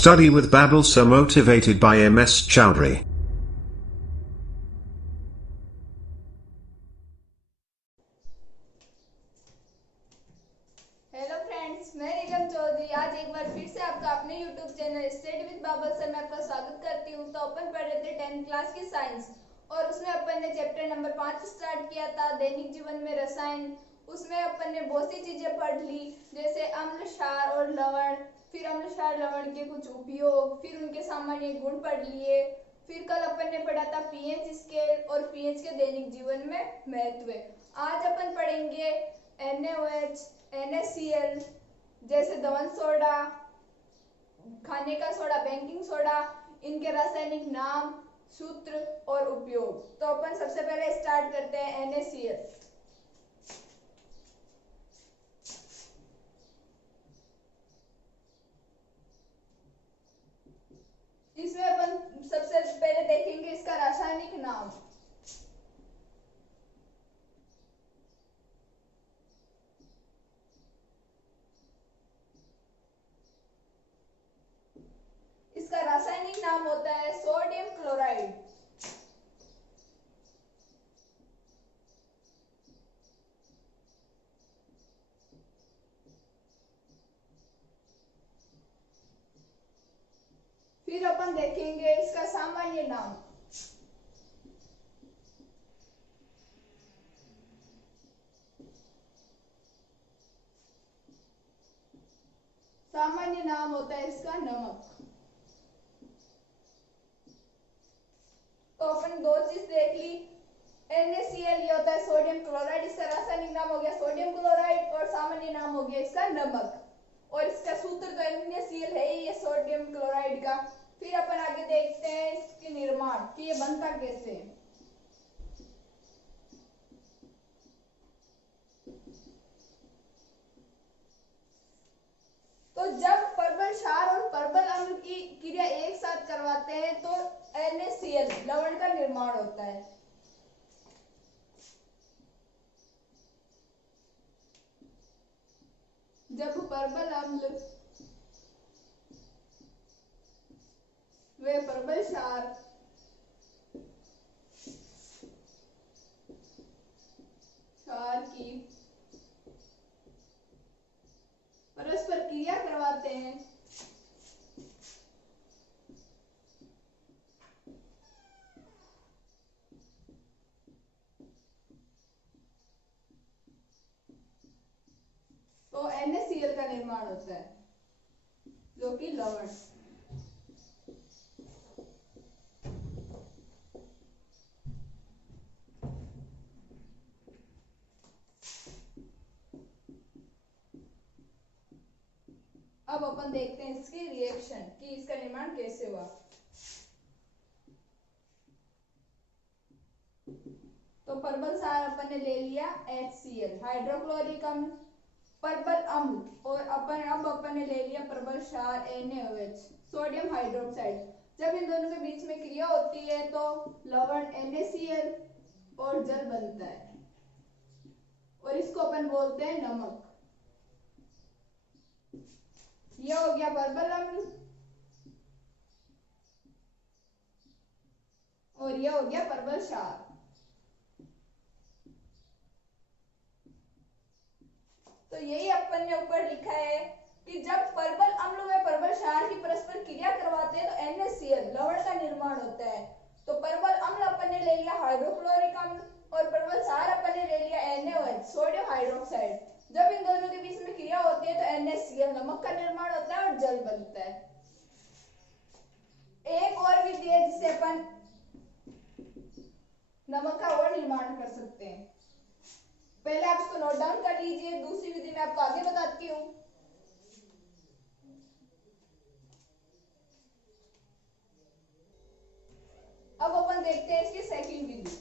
Study with Babel Sir, motivated by MS Chowdhury. Hello friends, मैं नीलम चौधरी आज एक बार फिर से आपका अपने YouTube channel study with Babal sir में आपका स्वागत करती हूँ। तो अपन पढ़ रहे थे 10th क्लास की साइंस और उसमें अपन ने चैप्टर नंबर 5 स्टार्ट किया था, दैनिक जीवन में रसायन। उसमें अपन ने बहुत सी चीजें पढ़ ली, जैसे अम्ल, क्षार और लवण। फिर अम्ल, क्षार, लवण के कुछ उपयोग, फिर उनके सामान्य गुण पढ़ लिए। फिर कल अपन ने पढ़ा था पीएच स्केल और पीएच के दैनिक जीवन में महत्व। आज अपन पढ़ेंगे NaOH, NaCl, जैसे दहन सोडा, खाने का सोडा, बेकिंग सोडा, इनके रासायनिक नाम, सूत्र और उपयोग। तो अपन सबसे पहले स्टार्ट करते हैं NaCl। इसमें अपन सबसे पहले देखेंगे इसका रासायनिक नाम। इसका रासायनिक नाम होता है सोडियम क्लोराइड। फिर अपन देखेंगे इसका सामान्य नाम। सामान्य नाम होता है इसका नमक। तो अपन दो चीज देख ली, NaCl ये होता है सोडियम क्लोराइड, इसका रासायनिक नाम हो गया सोडियम क्लोराइड और सामान्य नाम हो गया इसका नमक। और इसका सूत्र तो NaCl है ही, ये सोडियम क्लोराइड का। फिर अपन आगे देखते हैं इसके निर्माण कि ये बनता कैसे है। तो जब परबल क्षार और परबल अम्ल की क्रिया एक साथ करवाते हैं तो NaCl लवण का निर्माण होता है। जब परबल अम्ल व परबल क्षार की परस्पर क्रिया करवाते हैं तो NaCl का निर्माण होता है, जो कि लवण। अब अपन देखते हैं इसकी रिएक्शन कि इसका निर्माण कैसे हुआ। तो परबल क्षार अपन ने ले लिया HCl, हाइड्रोक्लोरिक अम्ल, परबल अम्ल, और अपन ने ले लिया परबल क्षार NaOH, सोडियम हाइड्रोक्साइड। जब इन दोनों के बीच में क्रिया होती है तो लवण NaCl और जल बनता है और इसको अपन बोलते हैं नमक। यह हो गया परबल अम्ल और यह हो गया परबल क्षार। तो यही अपन ने ऊपर लिखा है कि जब परबल अम्ल व परबल क्षार की परस्पर क्रिया करवाते हैं तो NaCl लवण का निर्माण होता है। तो परबल अम्ल अपन ने ले लिया हाइड्रोक्लोरिक अम्ल और परबल क्षार अपन ने ले लिया NaOH, सोडियम हाइड्रोक्साइड। जब इन दोनों के बीच में क्रिया होती है तो NaCl नमक का निर्माण होता है और जल बनता है। एक और विधि है जिससे अपन नमक का और निर्माण कर सकते हैं। पहले आप इसको नोट डाउन कर लीजिए, दूसरी विधि मैं आपको आगे बताती हूँ। अब अपन देखते हैं इसकी सेकंड विधि।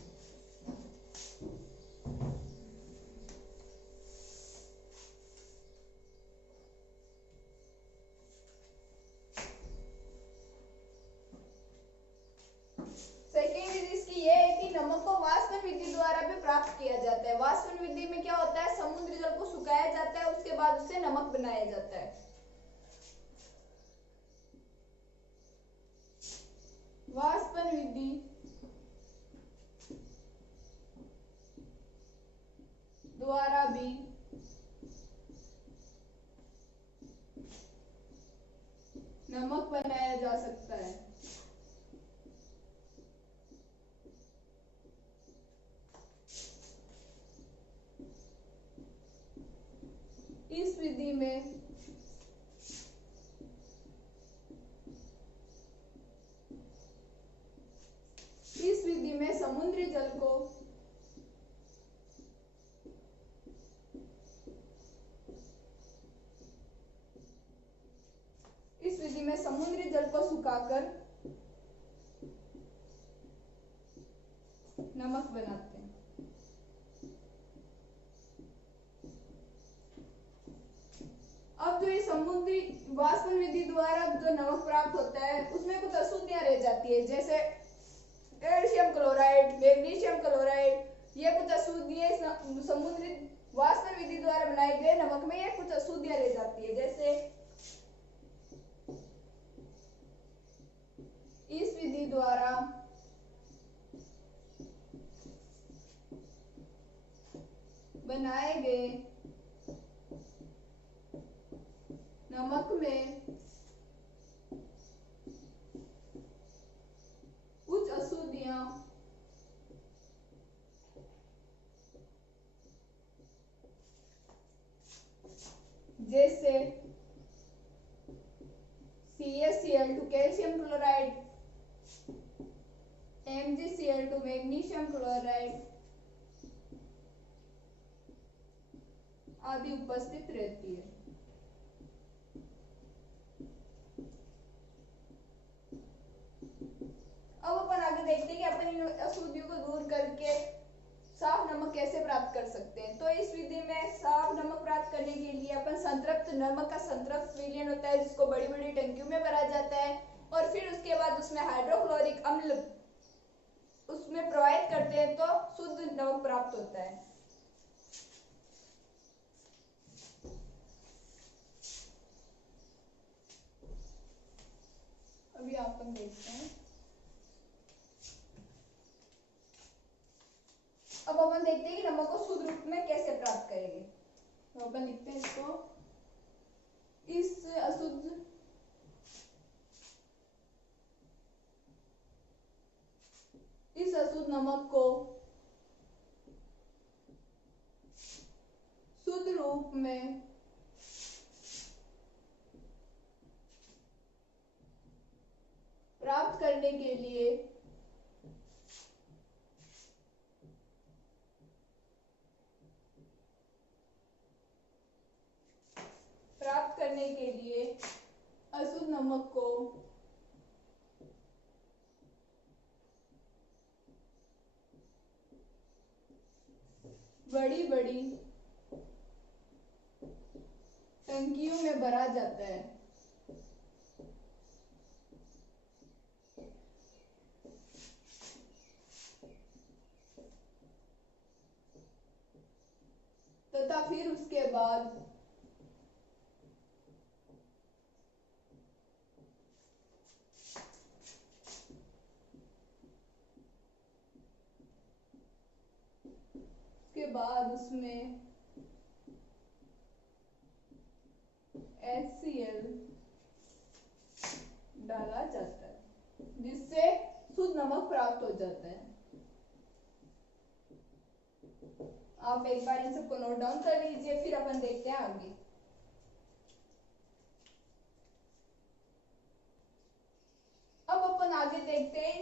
सेकंड विधि इसकी ये है कि नमक को वाष्पन विधि द्वारा भी प्राप्त किया जाता है। वाष्पन विधि में क्या होता है, समुद्री जल को सुखाया जाता है, उसके बाद उससे नमक बनाया जाता है। नमक बनाया जा सकता है। इस विधि में समुद्री जल को सुखाकर नमक बनाते हैं। अब जो ये समुद्री वाष्पन विधि द्वारा जो नमक प्राप्त होता है उसमें कुछ अशुद्धियां रह जाती है, जैसे कैल्शियम क्लोराइड, मैग्नीशियम क्लोराइड। ये कुछ अशुद्धियां समुद्री वाष्पन विधि द्वारा बनाए गए नमक में ये कुछ अशुद्धियां रह जाती है। जैसे इस विधि द्वारा बनाए गए नमक में कुछ अशुद्धियां जैसे CaCl2 calcium chloride, MgCl2 magnesium chloride आदि उपस्थित रहती है। अब अपन आगे देखते हैं कि अपन इन अशुद्धियों को दूर करके साफ नमक कैसे प्राप्त कर सकते हैं। तो इस विधि में साफ नमक प्राप्त करने के लिए अपन संतृप्त नमक का संतृप्त विलयन होता है, जिसको बड़ी बड़ी टंकियों में भरा जाता है और फिर उसके बाद उसमें हाइड्रोक्लोरिक अम्ल उसमें प्रवाहित करते हैं तो शुद्ध नमक प्राप्त होता है। अभी अपन देखते हैं। अब अपन देखते हैं कि नमक को शुद्ध रूप में कैसे प्राप्त करेंगे। तो अपन लिखते हैं इसको, इस अशुद्ध नमक को शुद्ध रूप में प्राप्त करने के लिए अशुद्ध नमक को बड़ी बड़ी टंकियों में भरा जाता है। तथा फिर उसके बाद उसमें HCl डाला जाता है, जिससे शुद्ध नमक प्राप्त हो जाता है। आप एक बार इन सबको नोट डाउन कर लीजिए, फिर अपन देखते हैं आगे। अब अपन आगे देखते हैं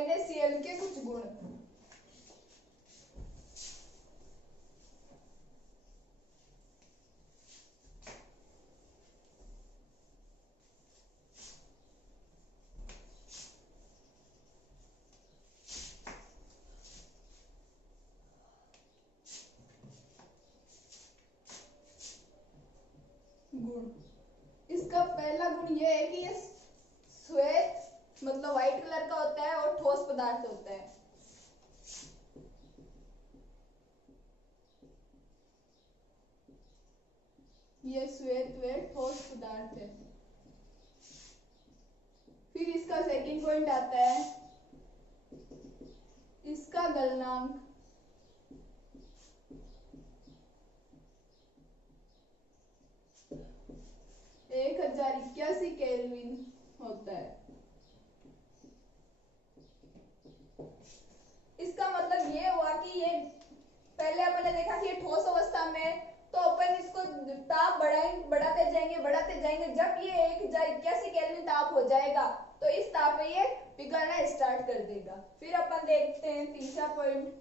NaCl के कुछ गुण। इसका पहला गुण यह है कि ये श्वेत मतलब व्हाइट कलर का होता है और ठोस पदार्थ होता है। ये श्वेत व ठोस पदार्थ है। फिर इसका सेकंड पॉइंट आता है इसका गलनांक 1081 केल्विन होता है। इसका मतलब ये हुआ कि ये पहले अपन ने देखा कि ये ठोस अवस्था में है, तो अपन इसको ताप बढ़ाते जाएंगे। जब ये 1081 केल्विन ताप हो जाएगा तो इस ताप पे ये पिघलना स्टार्ट कर देगा। फिर अपन देखते हैं तीसरा पॉइंट,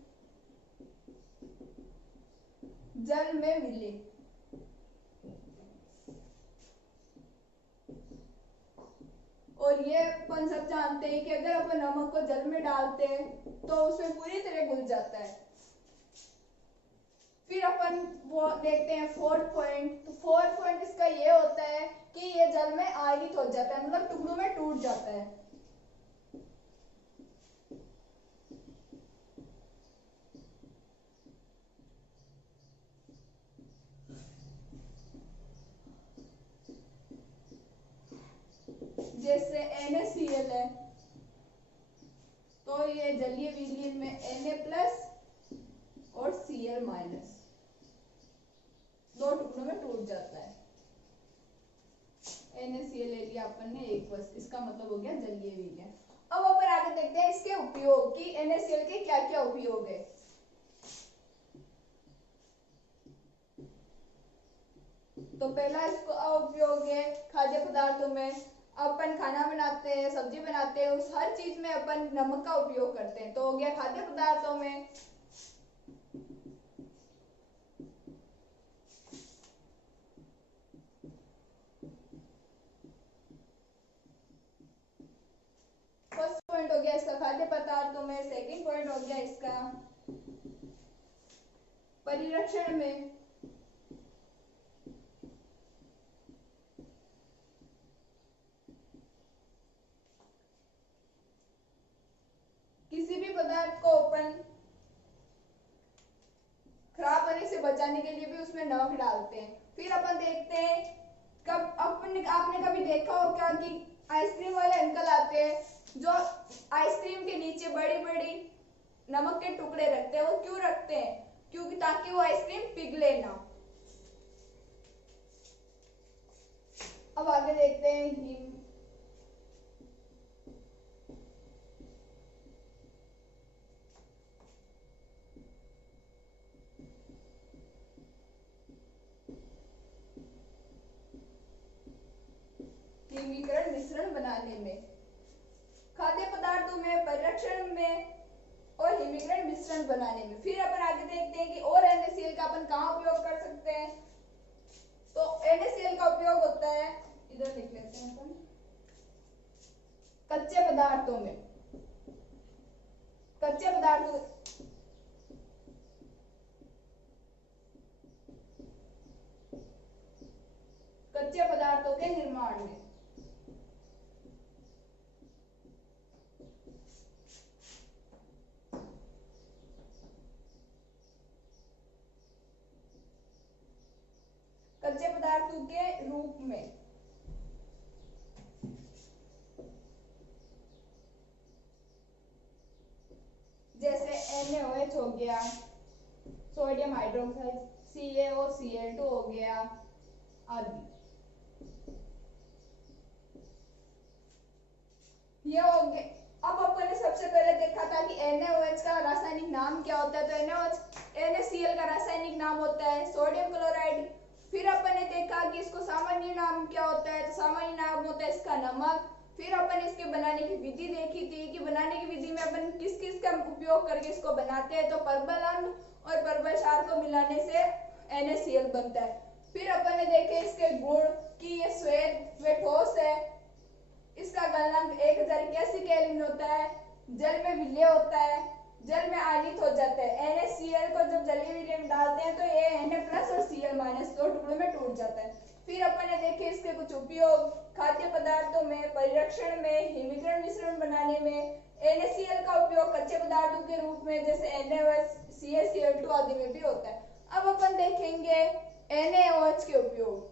जल में विलय। और ये अपन सब जानते हैं कि अगर अपन नमक को जल में डालते हैं तो उसमें पूरी तरह घुल जाता है। फिर अपन वो देखते हैं फोर्थ पॉइंट। तो फोर्थ पॉइंट इसका ये होता है कि ये जल में आयनित हो जाता है, मतलब टुकड़ों में टूट जाता है। जैसे NaCl है तो ये जलीय विलयन में Na+ और Cl- दो टुकड़ों में टूट जाता है। NaCl ले लिया अपन ने एक, बस इसका मतलब हो गया जलीय विलयन। अब अपन आगे देखते हैं इसके उपयोग कि NaCl के क्या क्या उपयोग है। तो पहला इसका उपयोग है खाद्य पदार्थों में। अपन खाना बनाते हैं, सब्जी बनाते हैं, उस हर चीज में अपन नमक का उपयोग करते हैं, तो हो गया खाद्य पदार्थों में। फर्स्ट पॉइंट हो गया इसका खाद्य पदार्थों में। सेकंड पॉइंट हो गया इसका परिरक्षण में। किसी भी पदार्थ को अपन खराब होने से बचाने के लिए भी उसमें नमक डालते हैं। फिर अपन देखते हैं आपने कभी देखा हो क्या कि आइसक्रीम वाले अंकल आते हैं जो आइसक्रीम के नीचे बड़ी बड़ी नमक के टुकड़े रखते हैं। वो क्यों रखते हैं? क्योंकि ताकि वो आइसक्रीम पिघले ना। अब आगे देखते हैं हिम। हिमीकरण मिश्रण बनाने में, खाद्य पदार्थों में, परिरक्षण में और हिमीकरण मिश्रण बनाने में। फिर अपन आगे देखते हैं कि और NaCl का अपन कहाँ उपयोग कर सकते हैं। तो NaCl का उपयोग होता है, इधर लिख लेते हैं अपन, कच्चे पदार्थों में। कच्चे पदार्थों के निर्माण में। कच्चे पदार्थों के रूप में जैसे NaOH हो गया, सोडियम हाइड्रोक्साइड, CaOCl2 हो गया आदि। ये हो गए। अब अपन ने सबसे पहले देखा था कि NaOH का रासायनिक नाम क्या होता है। तो NaCl का रासायनिक नाम होता है सोडियम क्लोराइड। फिर अपन ने देखा कि इसको सामान्य नाम क्या होता है। तो सामान्य नाम होता है इसका नमक। फिर अपन इसके बनाने की विधि देखी थी कि बनाने की विधि में अपन किस किस का उपयोग करके इसको बनाते हैं। तो परबल अम्ल और परबल क्षार को मिलाने से NaCl बनता है। फिर अपन ने देखे इसके गुण कि ये श्वेत व ठोस है, इसका गलनांक 1081 केल्विन होता है, जल में विलय होता है, जल में आयनित हो जाता है। NaCl को जब जलीय विलय में डालते हैं तो ये Na+ और Cl- दो टुकड़ों में टूट जाता है। फिर अपन ने देखे इसके कुछ उपयोग खाद्य पदार्थों में, परिरक्षण में, हिमीकरण मिश्रण बनाने में। NaCl का उपयोग कच्चे पदार्थों के रूप में जैसे NaOH, CaCl2 आदि में भी होता है। अब अपन देखेंगे NaOH के उपयोग।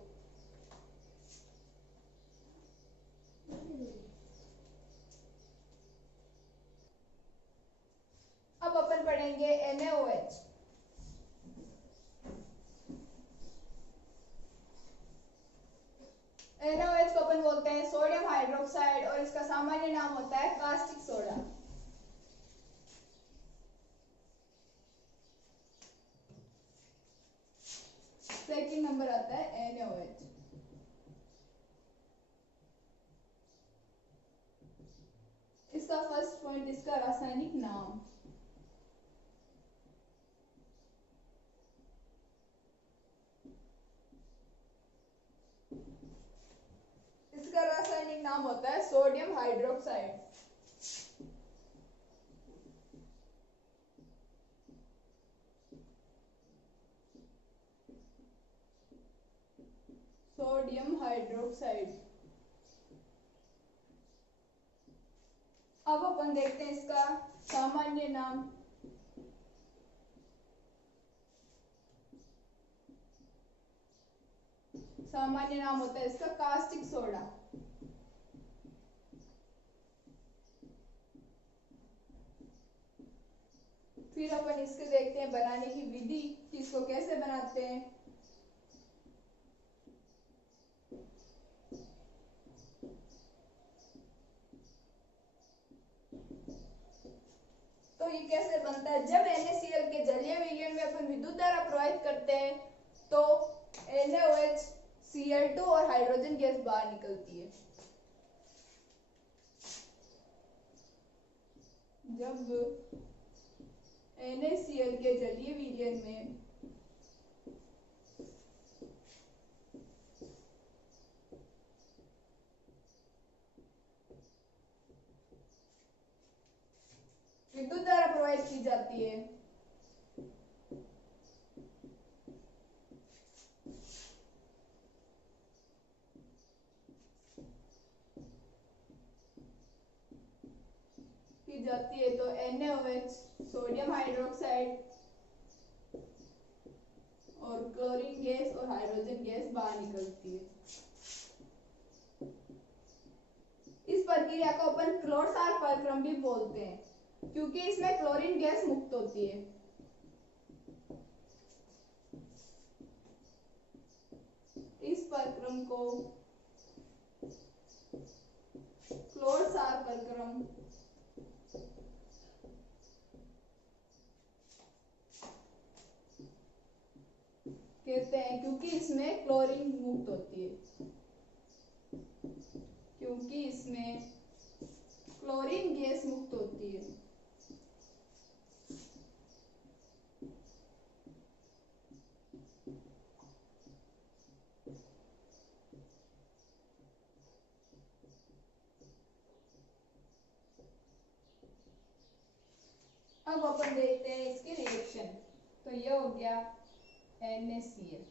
अब अपन पढ़ेंगे NaOH। NaOH को अपन बोलते हैं सोडियम हाइड्रोक्साइड और इसका सामान्य नाम होता है कास्टिक सोडा। सेकंड नंबर आता है NaOH। इसका फर्स्ट पॉइंट इसका रासायनिक नाम। इसका रासायनिक नाम होता है सोडियम हाइड्रोक्साइड। Sodium hydroxide. अब अपन देखते हैं इसका सामान्य नाम। सामान्य नाम होता है इसका कास्टिक सोडा। फिर अपन इसके देखते हैं बनाने की विधि कि इसको कैसे बनाते हैं। तो ये कैसे बनता है, जब NaCl के जलीय विलयन में अपन विद्युत धारा प्रवाहित करते हैं तो NaOH, Cl2 और हाइड्रोजन गैस बाहर निकलती है। जब NaCl के जलीय विलयन में विद्युत धारा प्रवाहित की जाती है तो NaOH, सोडियम हाइड्रोक्साइड और क्लोरीन गैस और हाइड्रोजन गैस बाहर निकलती है। इस प्रक्रिया को अपन क्लोरसार प्रक्रम भी बोलते हैं क्योंकि इसमें क्लोरीन गैस मुक्त होती है। इस प्रक्रम को क्लोरसार प्रक्रम कहते हैं क्योंकि इसमें क्लोरीन मुक्त होती है। क्योंकि इसमें क्लोरीन गैस मुक्त होती है। अब अपन देखते हैं इसके रिएक्शन। तो ये हो गया NaCl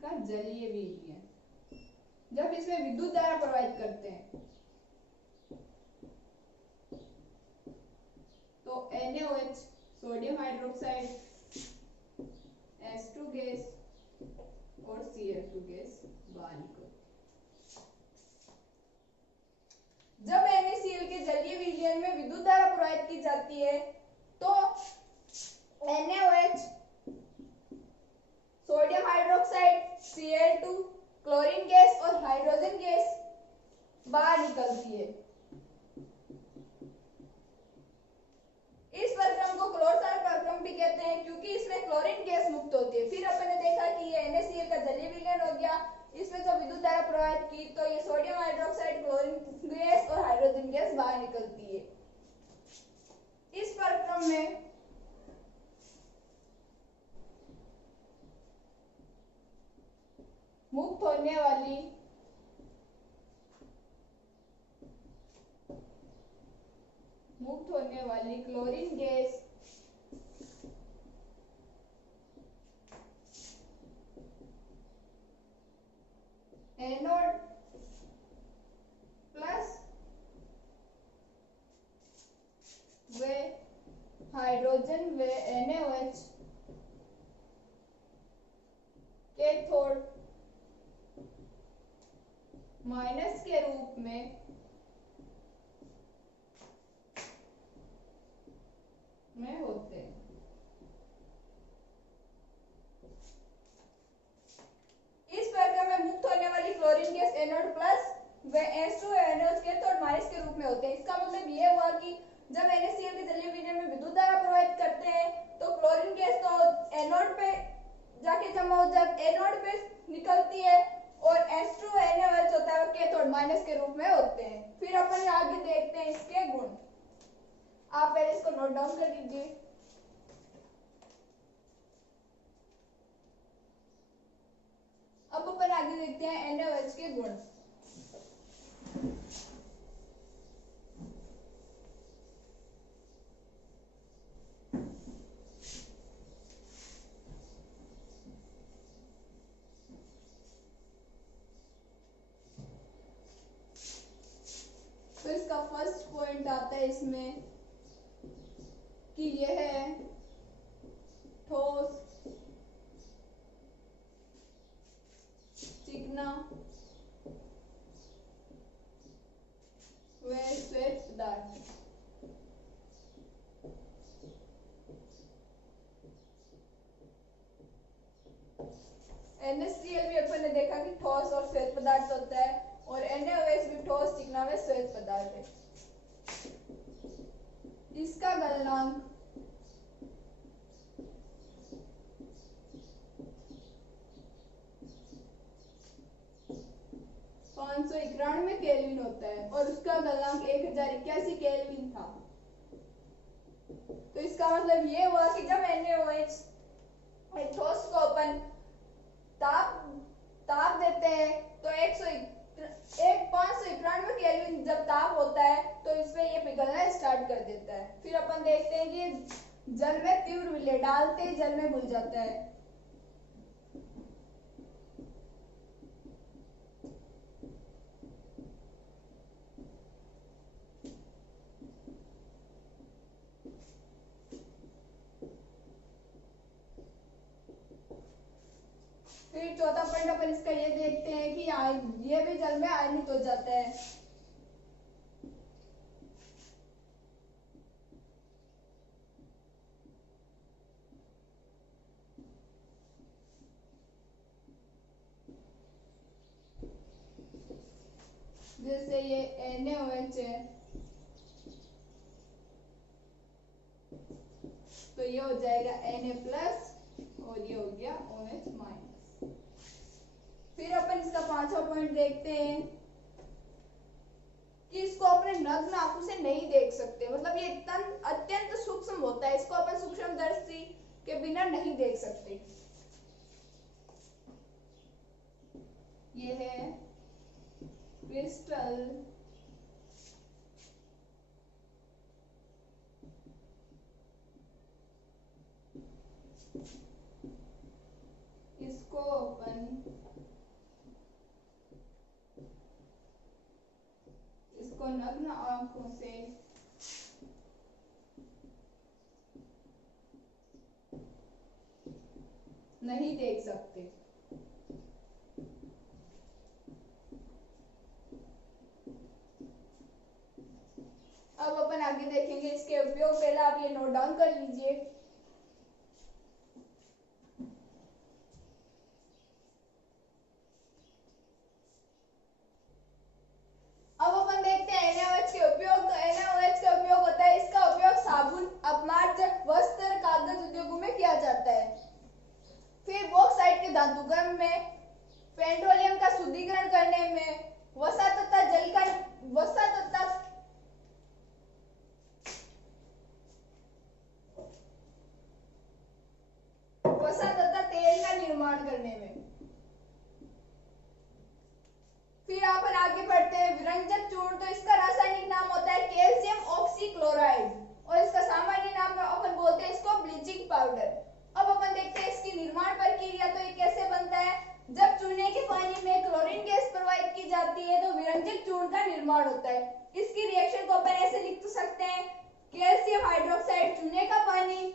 का जलीय विलयन। जब इसमें विद्युत धारा प्रवाहित करते हैं तो NaOH, sodium hydroxide, H2 gas और Cl2 गैस बाहर निकलती है। जब NaCl के जलीय विलयन में विद्युत धारा प्रवाहित की जाती है तो NaOH, sodium hydroxide, Cl2, chlorine gas और हाइड्रोजन गैस बाहर निकलती है। इस प्रक्रम को क्लोरसार प्रक्रम भी कहते हैं क्योंकि इसमें क्लोरीन गैस मुक्त होती है। फिर अपन ने देखा कि ये NaCl का जलीय विलयन हो गया। इसमें जो विद्युत धारा प्रवाहित की तो ये सोडियम हाइड्रोक्साइड, क्लोरीन गैस और हाइड्रोजन गैस बाहर निकलती है। इस प्रक्रम में मुक्त होने वाली क्लोरीन गैस एनोड प्लस व हाइड्रोजन व NaOH कैथोड माइनस के रूप में होते हैं। इस प्रक्रम में मुक्त होने वाली chlorine gas anode plus NaOH cathode minus के रूप में होते हैं। इसका मतलब ये हुआ कि जब NaCl के जलीय विलयन में विद्युत धारा प्रवाहित करते हैं तो क्लोरीन गैस तो एनोड पे जाके जमा हो जाती, एनोड पे निकलती है, और H2NaOH होता है वो कैथोड माइनस के रूप में होते हैं। फिर अपन आगे देखते हैं इसके गुण। आप पहले इसको नोट डाउन कर लीजिए। अब अपन आगे देखते हैं NaOH के गुण। तो इसका फर्स्ट पॉइंट आता है इसमें कि यह है ठोस, चिकना व श्वेत पदार्थ। NaCl भी अपन ने देखा कि ठोस और श्वेत पदार्थ होता है, और NaOH भी ठोस, चिकना व श्वेत पदार्थ है। इसका गलनांक 591 केल्विन होता है और उसका गलनांक 1081 केल्विन था। तो इसका मतलब ये हुआ कि जब NaOH ठोस को अपन ताप देते हैं तो 591 केल्विन जब ताप होता है तो इसमें ये पिघलना स्टार्ट कर देता है। फिर अपन देखते हैं कि जल में तीव्र विलय डालते ही जल में घुल जाता है। फिर चौथा पॉइंट अपन इसका ये देखते हैं कि ये भी जल में आयनित हो जाता है। जैसे ये NaOH है तो ये हो जाएगा Na+ और ये हो गया OH-। फिर अपन इसका पांचवा पॉइंट देखते हैं कि इसको अपने नग्न आंखों से नहीं देख सकते, मतलब ये अत्यंत सूक्ष्म होता है, इसको अपन सूक्ष्मदर्शी के बिना नहीं देख सकते। ये है क्रिस्टल इसको अपन नग्न आंखों से नहीं देख सकते। अब अपन आगे देखेंगे इसके उपयोग। पहले आप ये नोट डाउन कर लीजिए। अब अपन देखते हैं NaOH के उपयोग। तो NaOH का उपयोग होता है, इसका उपयोग साबुन, अपमार्जक, वस्त्र, कागज उद्योगों में किया जाता है। फिर बॉक्साइट के धातुकर्म में, पेट्रोलियम का शुद्धिकरण करने में, वसा तथा तेल का निर्माण करने में। फिर अपन आगे बढ़ते हैं विरंजक चूर्ण। तो इसका रासायनिक नाम होता है कैल्शियम ऑक्सीक्लोराइड और इसका सामान्य नाम अपन बोलते हैं इसको ब्लीचिंग पाउडर। अब अपन देखते हैं इसकी निर्माण प्रक्रिया। तो ये कैसे बनता है? जब चूने के पानी में क्लोरीन गैस प्रवाहित की जाती है तो विरंजक चूर्ण का निर्माण होता है। इसकी रिएक्शन को अपन ऐसे लिख सकते हैं, कैल्शियम हाइड्रोक्साइड चूने का पानी,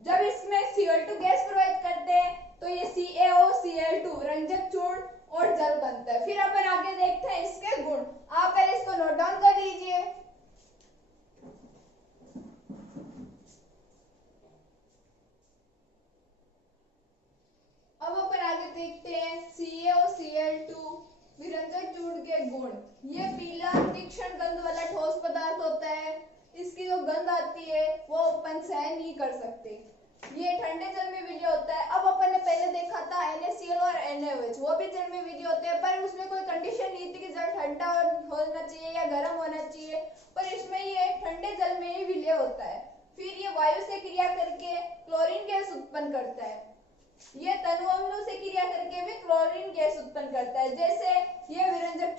जब इसमें Cl2 गैस प्रवाहित करते हैं तो ये CaOCl2 विरंजक चूर्ण और जल बनता है। फिर अपन आगे देखते हैं इसके गुण। आप पहले इसको नोट डाउन कर लीजिए। अब अपन आगे देखते हैं CaOCl2 विरंजक चूर्ण के गुण। ये पीला तीक्ष्ण गंध वाला ठोस पदार्थ होता है, इसकी जो गंध आती है वो अपन सहन नहीं कर सकते। ये ठंडे जल में विलीय होता है। अब अपन ने पहले देखा था NaCl और NaOH, वो भी जल में विलीय होते हैं, पर उसमें कोई कंडीशन नहीं थी कि जल ठंडा होना चाहिए या गर्म होना चाहिए, पर इसमें ये ठंडे जल में ही विलीय होता है। फिर ये वायु से क्रिया करके क्लोरीन गैस उत्पन्न करता है। ये तनु अम्लों से क्रिया करके भी क्लोरीन गैस उत्पन्न करता है। जैसे ये विरंजक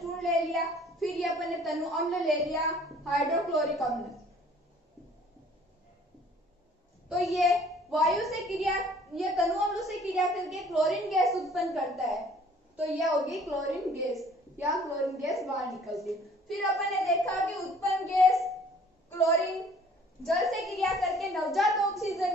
चूर्ण ले लिया, फिर ये अपन ने तनु अम्ल ले लिया, हाइड्रोक्लोरिक अम्ल, तो ये तनु अम्लों से क्रिया करके क्लोरीन गैस उत्पन्न करता है, तो यह होगी क्लोरीन गैस, या क्लोरीन गैस बाहर निकलती। फिर अपन ने देखा कि उत्पन्न गैस क्लोरीन जल से क्रिया करके नवजात ऑक्सीजन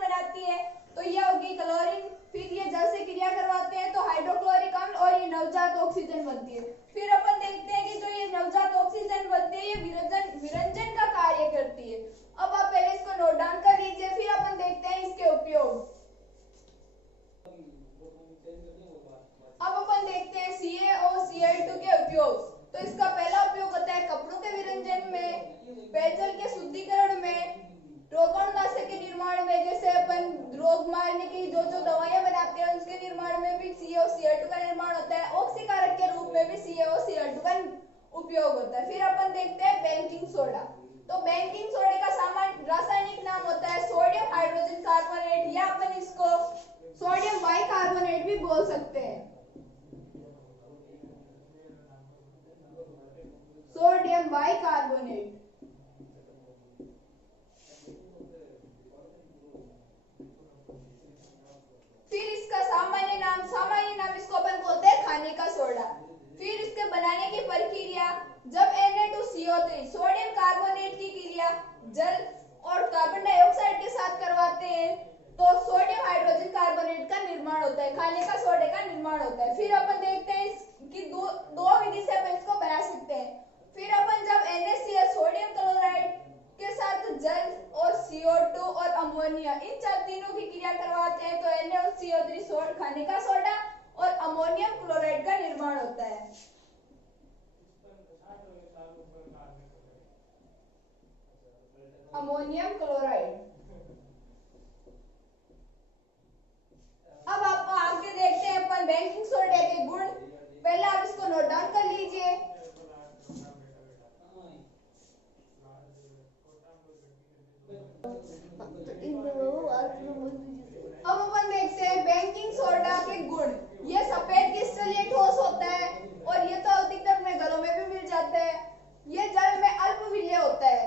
बनाती है, तो यह होगी क्लोरीन। फिर ये जल से क्रिया करवाते हैं तो हाइड्रोक्लोरिक अम्ल और ये नवजात ऑक्सीजन बनती है। फिर अपन देखते हैं कि जो ये नवजात ऑक्सीजन बनती है ये विरंजन का कार्य करती है। अब आप पहले इसको नोट डाउन कर लीजिए, फिर अपन देखते हैं इसके उपयोग। अब अपन देखते हैं CaOCl2 के उपयोग। तो इसका पहला उपयोग होता है कपड़ों के विरंजन में, पेयजल के शुद्धिकरण में, रोगाणुनाशक के निर्माण में, जैसे अपन रोग मारने की जो दवाइयां बनाते हैं उसके निर्माण में भी CaOCl2 का निर्माण होता है। ऑक्सीकारक के रूप में भी CaOCl2 का उपयोग होता है। फिर अपन देखते हैं बेकिंग सोडा। तो बेकिंग सोडे का सामान्य रासायनिक नाम होता है सोडियम हाइड्रोजन कार्बोनेट, या अपन इसको सोडियम बाइकार्बोनेट भी बोल सकते हैं। Sodium bicarbonate. फिर इसका सामान्य नाम इसको अपन बोलते हैं खाने का सोडा। फिर इसके बनाने की प्रक्रिया, जब Na2CO3 सोडियम कार्बोनेट की क्रिया जल और कार्बन डाइऑक्साइड के साथ करवाते हैं तो सोडियम हाइड्रोजन कार्बोनेट का निर्माण होता है, खाने का सोडे का निर्माण होता है। फिर अपन देखते हैं कि दो विधि से अपन इसको बना सकते हैं। फिर अपन जब NaCl सोडियम क्लोराइड के साथ जल और CO2 और अमोनिया इन तीनों की क्रिया करवाते हैं तो NaCO3 खाने का सोडा और अमोनियम क्लोराइड का निर्माण होता है। Ammonium chloride. अब आप आगे देखते हैं अपन बेकिंग सोडा के गुण। पहले आप इसको नोट डाउन कर लीजिए। अब अपन देखते हैं बेकिंग सोडा के गुण। ये सफेद क्रिस्टलीय ठोस होता है और ये तो अधिकतर में घरों में भी मिल जाता है। ये जल में अल्प विलीय होता है,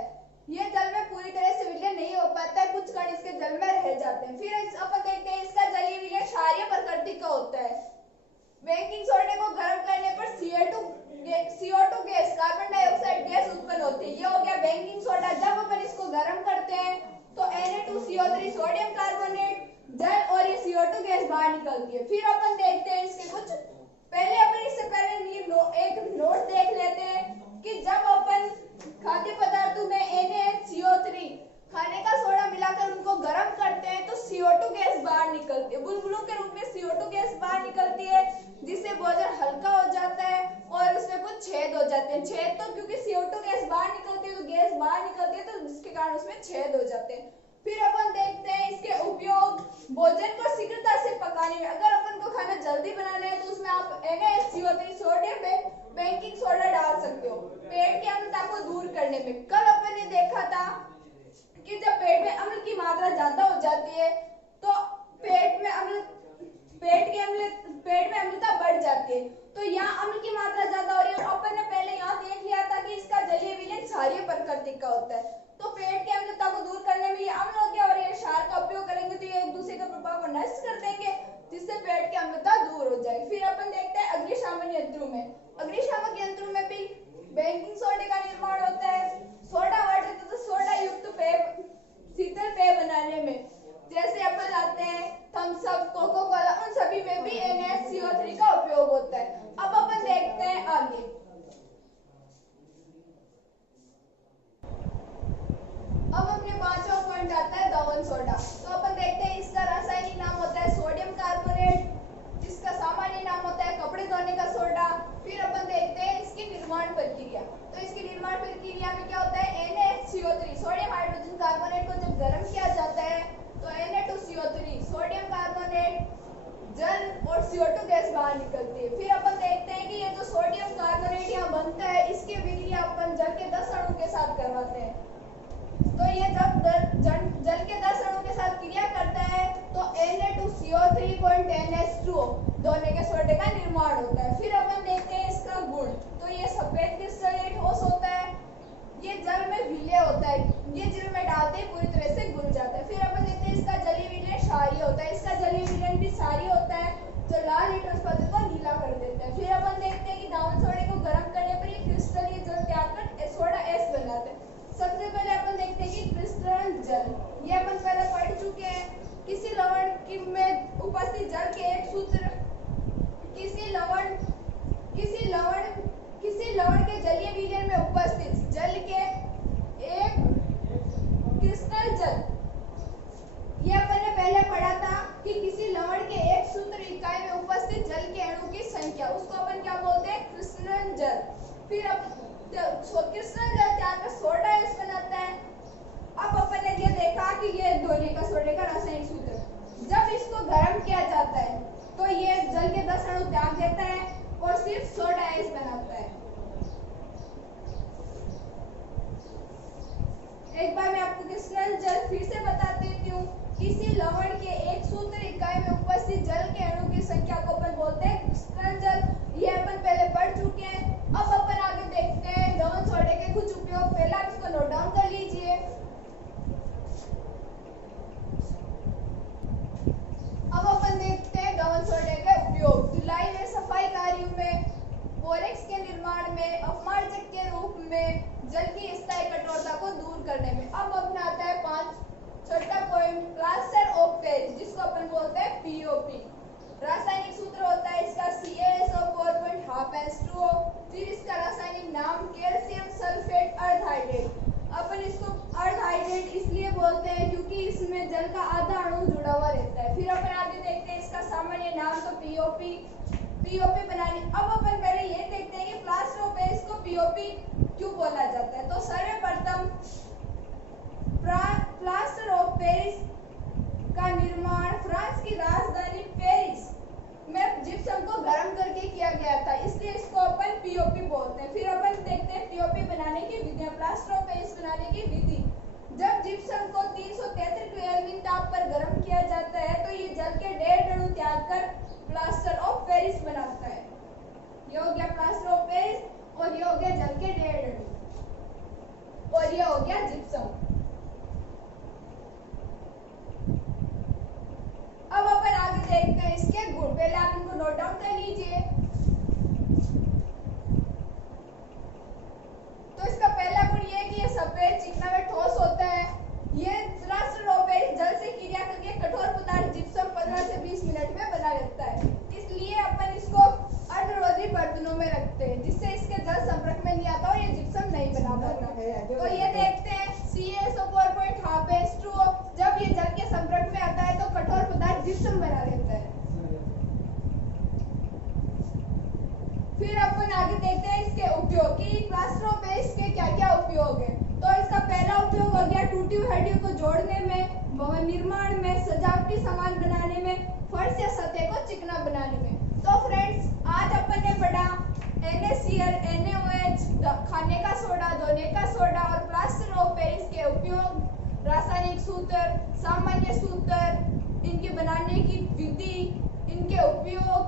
ये जल में पूरी तरह से विलीय नहीं हो पाता है, कुछ कण इसके जल में रह जाते हैं। फिर अपन देखते हैं इसका जलीय विलीय क्षारीय प्रकृति का होता है। बेकिंग सोडे को गर्म करने पर CO2 gas, carbon dioxide gas उत्पन्न होती है। ये हो गया बेकिंग सोडा। जब अपन इसको गर्म करते हैं तो Na2CO3 सोडियम कार्बोनेट जल और ये CO2 गैस बाहर निकलती है। फिर अपन देखते हैं इसके कुछ, पहले अपन इससे पहले एक नोट देख लेते हैं कि जब अपन खाद्य पदार्थों में NaCO3 खाने का सोडा मिलाकर उनको गर्म करते हैं तो CO2 गैस बाहर निकलती है, बुलबुलों के रूप में CO2 गैस बाहर निकलती है, जिससे भोजन हल्का हो जाता है और उसमें कुछ छेद हो जाते हैं। छेद तो क्योंकि CO2 गैस बाहर निकलती है तो गैस बाहर निकलती है, तो जिसके कारण उसमें छेद हो जाते हैं। फिर अपन देखते हैं इसके उपयोग, भोजन को शीघ्रता से पकाने में। अगर अपन को खाना जल्दी बनाना है तो उसमें आप NaCO3 सोडियम बेकिंग सोडा डाल सकते हो, पेट की अम्लता को दूर करने में। कल अपन ने देखा था कि जब पेट में अम्ल की मात्रा ज्यादा हो जाती है तो पेट में अम्लता बढ़ जाती है, तो यहाँ अम्ल की मात्रा ज्यादा हो रही है। और अपन ने पहले यहाँ देख लिया था कि इसका जलीय विलयन क्षारीय प्रकृति का होता है, तो पेट की अम्लता को दूर करने में ये अम्ल हो गया और ये क्षार का उपयोग करेंगे तो ये एक दूसरे के प्रभाव को नष्ट कर देंगे, जिससे पेट की अम्लता दूर हो जाएगी। फिर अपन देखते हैं अग्निशामन यंत्रों में। अग्निशामक यंत्रों में भी बेकिंग सोडे का निर्माण होता है। सोडा वाटर तथा सोडा युक्त पेय, शीतल पेय बनाने में, जैसे अपन लाते हैं थम्स अप, कोको कोला, उन सभी में भी NaCO3 का उपयोग होता है। अब अपन देखते हैं आगे। अब अपने पांचवा पॉइंट आता है दहन सोडा। तो अपन देखते हैं इसका रासायनिक नाम होता है सोडियम कार्बोनेट, जिसका सामान्य नाम होता है कपड़े धोने का सोडा। फिर जल के 10 अणु के साथ करवाते हैं। तो ये जब जल के 10 अणु के साथ क्रिया करता है तो Na2CO3.NH2O दोनों के सोडे का निर्माण होता है। फिर अपन देखते हैं इसका गुण। तो ये सफेद क्रिस्टलीय ठोस होता है, ये जल में विलय होता है, ये जल में डालते ही पूरी तरह से घुल जाता है। फिर अपन देखते हैं इसका जलीय विलयन क्षारीय होता है, इसका जलीय विलयन भी क्षारीय होता है जो लाल लिटरस पदार्थ को नीला कर देता है। फिर अपन देखते हैं कि दावन सोडे को गर्म करने पर ये क्रिस्टलीय जल त्याग कर सोडा एस बनाते हैं। सबसे पहले अपन देखते हैं कि क्रिस्टलन जल, ये अपन पहले पढ़ चुके हैं। किसी लवण में उपस्थित जल के एक सूत्र किसी लवण के जलीय विलयन में उपस्थित जल के एक क्रिस्टल जल, ये अपन ने पहले पढ़ा था कि किसी लवण के एक सूत्र इकाई में उपस्थित जल के अणु की संख्या, उसको अपन क्या बोलते हैं, क्रिस्टलन जल। फिर क्रिस्टलन जल त्याग कर सोडा एस बनाता है। अब अपन ने ये देखा कि ये दोनों का सोडे का रासायनिक सूत्र, जब इसको गर्म किया जाता है तो ये जल के 10 अणु त्याग देता है और सिर्फ सोडा एस बनाता है। एक बार मैं आपको क्रिस्टलन जल फिर से बता देती हूँ। किसी लवण के एक सूत्र इकाई में उपस्थित जल के अणु की संख्या को अपन बोलते हैं क्रिस्टलन जल। ये अपन पहले पढ़ चुके हैं। अब अपन आगे देखते हैं दावन सोडे के कुछ उपयोग। पहले आप इसको नोट डाउन कर लीजिए। अब अपन देखते हैं दावन सोडे के उपयोग। धुलाई में, सफाई कार्यों में, बोरेक्स के निर्माण में, अपमार्जक के रूप में, जल की स्थायी कठोरता को दूर करने में। अब अपना आता है 6वां पॉइंट, प्लास्टर ऑफ पेरिस, जिसको अपन बोलते हैं पीओपी। रासायनिक सूत्र होता है इसका CaSO4.12H2O। फिर इसका रासायनिक नाम कैल्शियम सल्फेट अर्धहाइड्रेट। अपन इसको अर्धहाइड्रेट इसलिए बोलते हैं क्योंकि इसमें जल का आधा अणु जुड़ा हुआ रहता है। फिर अपन आगे देखते हैं इसका सामान्य नाम तो पीओपी बनाने। अब अपन पहले ये देखते हैं कि प्लास्टर ऑफ पेरिस को पीओपी क्यों बोला जाता है। तो सर्वप्रथम प्लास्टर ऑफ पेरिस का निर्माण फ्रांस की राजधानी पेरिस में जिप्सम को गर्म करके किया गया था, इसलिए इसको अपन पीओपी बोलते हैं। फिर अपन देखते हैं पीओपी बनाने की विधियां। प्लास्टर ऑफ पेरिस बनाने की विधि, जब जिप्सम को 373 केल्विन ताप पर गर्म किया जाता है तो ये जल के 1.5 अणु त्याग कर प्लास्टर ऑफ पेरिस बनाता है। ये हो गया प्लास्टर ऑफ पेरिस और ये हो गया जल के 1.5 अणु और ये हो गया जिप्सम। अब अपन आगे देखते हैं इसके गुण। पहले आप इनको नोट डाउन कर लीजिए। तो इसका पहला गुण ये है कि ये सफेद चिकना व ठोस होता है। ये प्लास्टर ऑफ पेरिस जल से क्रिया करके कठोर पदार्थ जिप्सम 15 से 20 मिनट में बना रहता है, इसलिए अपन इसको अर्धरोधी बर्तनों में रखते हैं जिससे इसके जल संपर्क में नहीं आता और ये जिप्सम नहीं बना पाता। तो ये देखते हैं CaSO4.12H2O, जब ये जल के संपर्क में आता है तो कठोर पदार्थ जिप्सम बना लेता है। फिर अपन आगे देखते हैं इसके उपयोग कि प्लास्टर ऑफ पेरिस के क्या क्या उपयोग है। तो इसका पहला उपयोग हो गया टूटी हुई हड्डियों को जोड़ने में, भवन निर्माण में, सजावटी सामान बनाने में, फर्श या सतह को चिकना बनाने में। तो फ्रेंड्स, आज अपन ने पढ़ा NaCl, NaOH, खाने का सोडा, धोने का सोडा और प्लास्टर ऑफ पेरिस के उपयोग, रासायनिक सूत्र, सामान्य सूत्र, इनके बनाने की विधि, इनके उपयोग,